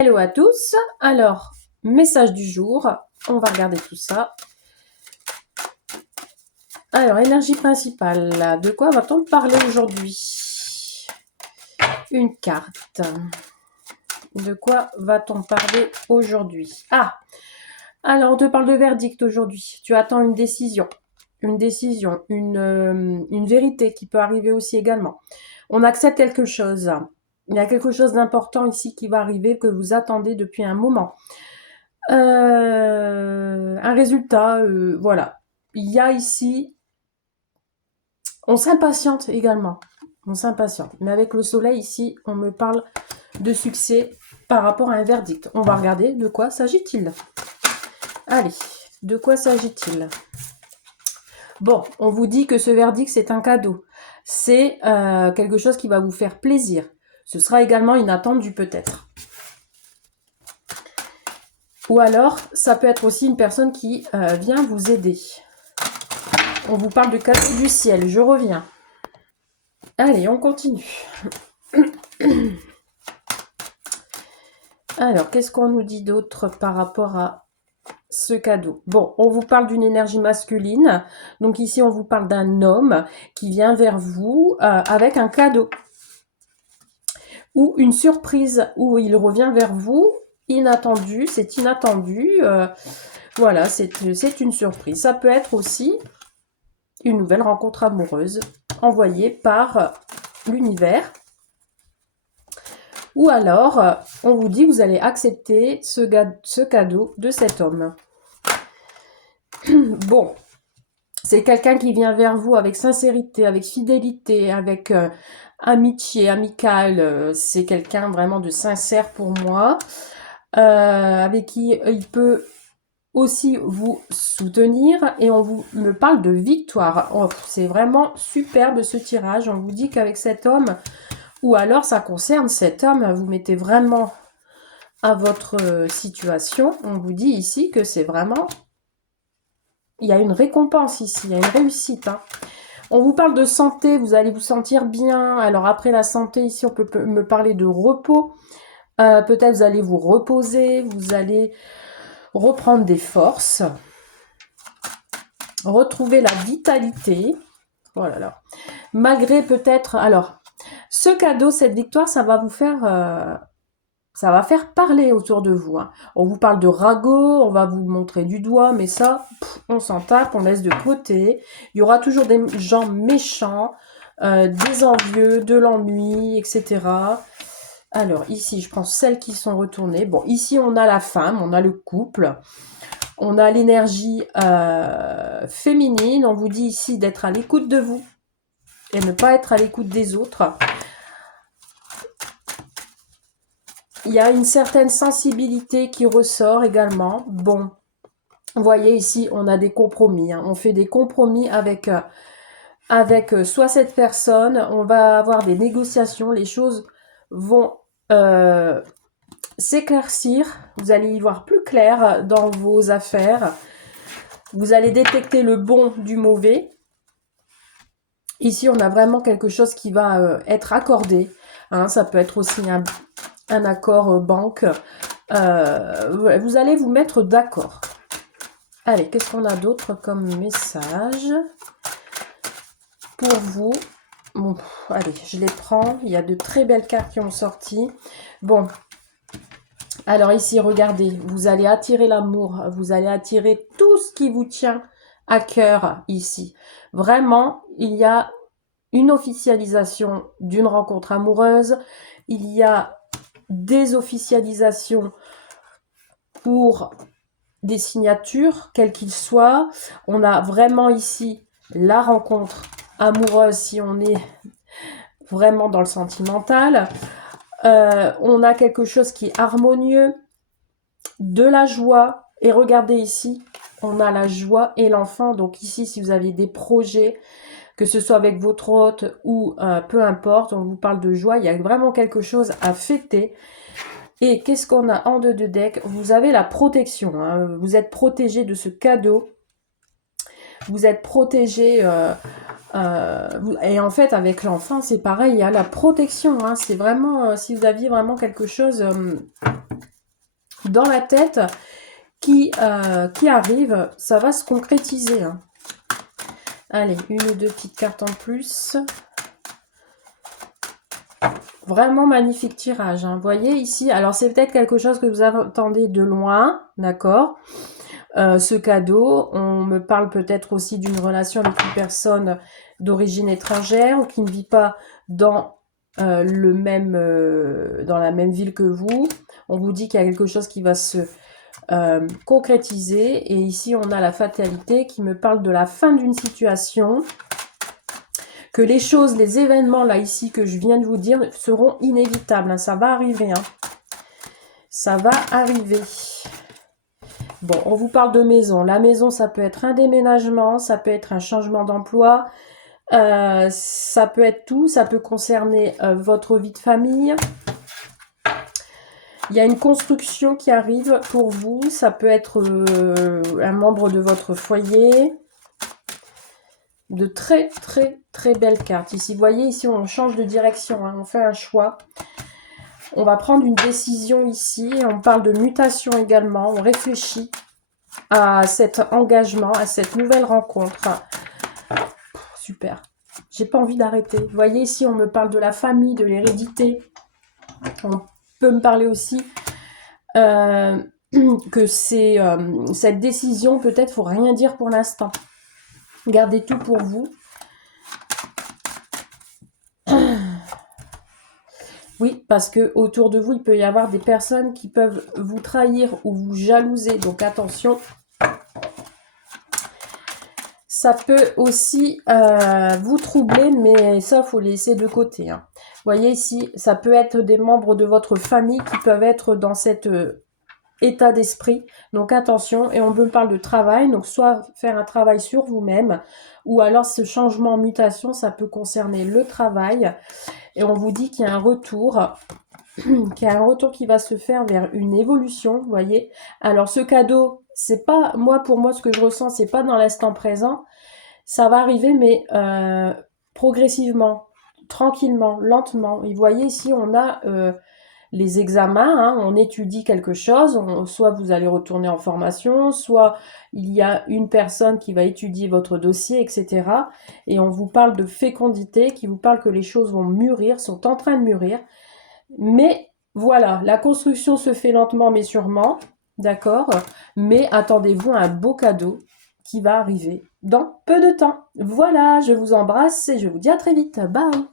Hello à tous, alors message du jour, on va regarder tout ça. Alors énergie principale, de quoi va-t-on parler aujourd'hui? Une carte. De quoi va-t-on parler aujourd'hui? Ah, alors on te parle de verdict aujourd'hui, tu attends une décision, une vérité qui peut arriver aussi également. On accepte quelque chose, il y a quelque chose d'important ici qui va arriver que vous attendez depuis un moment. Un résultat, voilà. Il y a ici, on s'impatiente également. On s'impatiente. Mais avec le soleil ici, on me parle de succès par rapport à un verdict. On va regarder de quoi s'agit-il. Allez, de quoi s'agit-il? Bon, on vous dit que ce verdict, c'est un cadeau. C'est quelque chose qui va vous faire plaisir. Ce sera également inattendu peut-être. Ou alors, ça peut être aussi une personne qui vient vous aider. On vous parle de cadeau du ciel, je reviens. Allez, on continue. Alors, qu'est-ce qu'on nous dit d'autre par rapport à ce cadeau? Bon, on vous parle d'une énergie masculine. Donc ici, on vous parle d'un homme qui vient vers vous avec un cadeau. Ou une surprise, où il revient vers vous, inattendu, c'est inattendu. Voilà, c'est une surprise. Ça peut être aussi une nouvelle rencontre amoureuse envoyée par l'univers. Ou alors, on vous dit que vous allez accepter ce cadeau de cet homme. Bon, c'est quelqu'un qui vient vers vous avec sincérité, avec fidélité, avec amitié, amical. C'est quelqu'un vraiment de sincère pour moi, avec qui il peut aussi vous soutenir. Et on me parle de victoire. Oh, c'est vraiment superbe ce tirage. On vous dit qu'avec cet homme, ou alors ça concerne cet homme, vous mettez vraiment à votre situation. On vous dit ici que c'est vraiment... Il y a une récompense ici, il y a une réussite. Hein. On vous parle de santé, vous allez vous sentir bien. Alors après la santé, ici on peut me parler de repos. Peut-être vous allez vous reposer, vous allez reprendre des forces. Retrouver la vitalité. Voilà. Là. Malgré peut-être... Alors, ce cadeau, cette victoire, ça va vous faire... ça va faire parler autour de vous. Hein. On vous parle de ragot, on va vous montrer du doigt, mais ça, on s'en tape, on laisse de côté. Il y aura toujours des gens méchants, des envieux, de l'ennui, etc. Alors ici, je prends celles qui sont retournées. Bon, ici, on a la femme, on a le couple. On a l'énergie féminine. On vous dit ici d'être à l'écoute de vous et ne pas être à l'écoute des autres. Il y a une certaine sensibilité qui ressort également. Bon, vous voyez ici, on a des compromis. Hein. On fait des compromis avec soit cette personne. On va avoir des négociations. Les choses vont s'éclaircir. Vous allez y voir plus clair dans vos affaires. Vous allez détecter le bon du mauvais. Ici, on a vraiment quelque chose qui va être accordé. Hein, ça peut être aussi un accord banque. Vous allez vous mettre d'accord. Allez, qu'est-ce qu'on a d'autre comme message pour vous? Bon, allez, je les prends. Il y a de très belles cartes qui ont sorti. Bon, alors ici, regardez, vous allez attirer l'amour. Vous allez attirer tout ce qui vous tient à cœur ici. Vraiment, il y a une officialisation d'une rencontre amoureuse. Il y a des officialisations pour des signatures, quelles qu'ils soient. On a vraiment ici la rencontre amoureuse si on est vraiment dans le sentimental. On a quelque chose qui est harmonieux, de la joie. Et regardez ici, on a la joie et l'enfant. Donc ici, si vous avez des projets, que ce soit avec votre hôte ou peu importe, on vous parle de joie. Il y a vraiment quelque chose à fêter. Et qu'est-ce qu'on a en deux de deck? Vous avez la protection. Hein. Vous êtes protégé de ce cadeau. Vous êtes protégé. Et en fait, avec l'enfant, c'est pareil. Il y a la protection. Hein. C'est vraiment, si vous aviez vraiment quelque chose dans la tête qui arrive, ça va se concrétiser. Hein. Allez, une ou deux petites cartes en plus. Vraiment magnifique tirage. Hein. Vous voyez ici, alors c'est peut-être quelque chose que vous attendez de loin, d'accord. Ce cadeau, on me parle peut-être aussi d'une relation avec une personne d'origine étrangère ou qui ne vit pas dans dans la même ville que vous. On vous dit qu'il y a quelque chose qui va se concrétiser. Et ici, on a la fatalité qui me parle de la fin d'une situation. Que les choses, les événements là ici que je viens de vous dire seront inévitables. Hein. Ça va arriver. Hein. Ça va arriver. Bon, on vous parle de maison. La maison, ça peut être un déménagement, ça peut être un changement d'emploi, ça peut être tout, ça peut concerner votre vie de famille. Il y a une construction qui arrive pour vous, ça peut être un membre de votre foyer. De très, très, très belles cartes. Ici, vous voyez, ici, on change de direction, hein, on fait un choix. On va prendre une décision ici, on parle de mutation également, on réfléchit à cet engagement, à cette nouvelle rencontre. Super. J'ai pas envie d'arrêter. Vous voyez ici, on me parle de la famille, de l'hérédité. On peut me parler aussi que c'est cette décision, peut-être, faut rien dire pour l'instant. Gardez tout pour vous. Oui, parce que autour de vous, il peut y avoir des personnes qui peuvent vous trahir ou vous jalouser. Donc attention. Ça peut aussi vous troubler, mais ça, il faut laisser de côté. Hein. Vous voyez ici, ça peut être des membres de votre famille qui peuvent être dans cet état d'esprit. Donc attention, et on me parle de travail, donc soit faire un travail sur vous-même, ou alors ce changement en mutation, ça peut concerner le travail. Et on vous dit qu'il y a un retour, qui va se faire vers une évolution, vous voyez. Alors ce cadeau, c'est pas, pour moi, ce que je ressens, c'est pas dans l'instant présent. Ça va arriver, mais progressivement, tranquillement, lentement. Et vous voyez ici, on a les examens, hein, on étudie quelque chose, soit vous allez retourner en formation, soit il y a une personne qui va étudier votre dossier, etc. Et on vous parle de fécondité, qui vous parle que les choses vont mûrir, sont en train de mûrir. Mais voilà, la construction se fait lentement mais sûrement, d'accord. Mais attendez-vous à un beau cadeau qui va arriver dans peu de temps. Voilà, je vous embrasse et je vous dis à très vite. Bye!